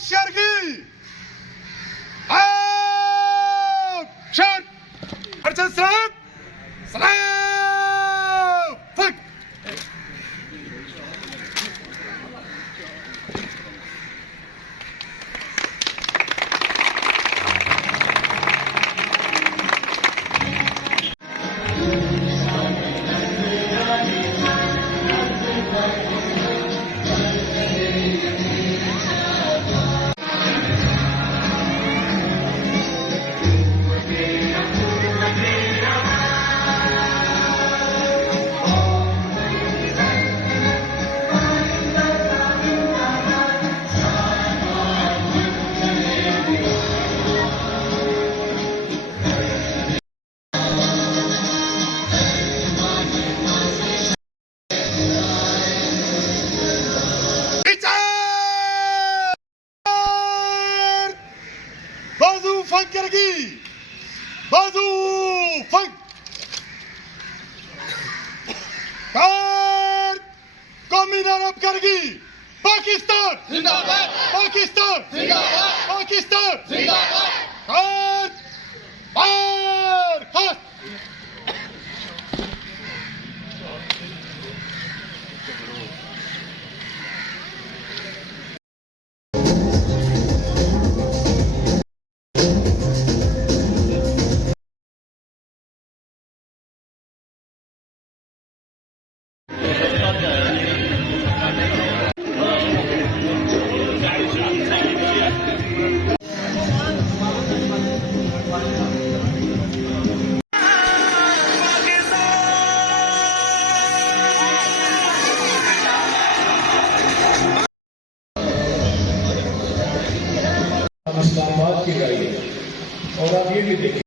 Shargi! Action! Arjun Salam! Salam! Fuck! Bazu Funk करेगी बाजू फंक कार कौमी नाराब करेगी पाकिस्तान जिंदाबाद पाकिस्तान जिंदाबाद पाकिस्तान जिंदाबाद कार पार खास इस्लामाबाद की गाड़ी और आप ये भी देखिए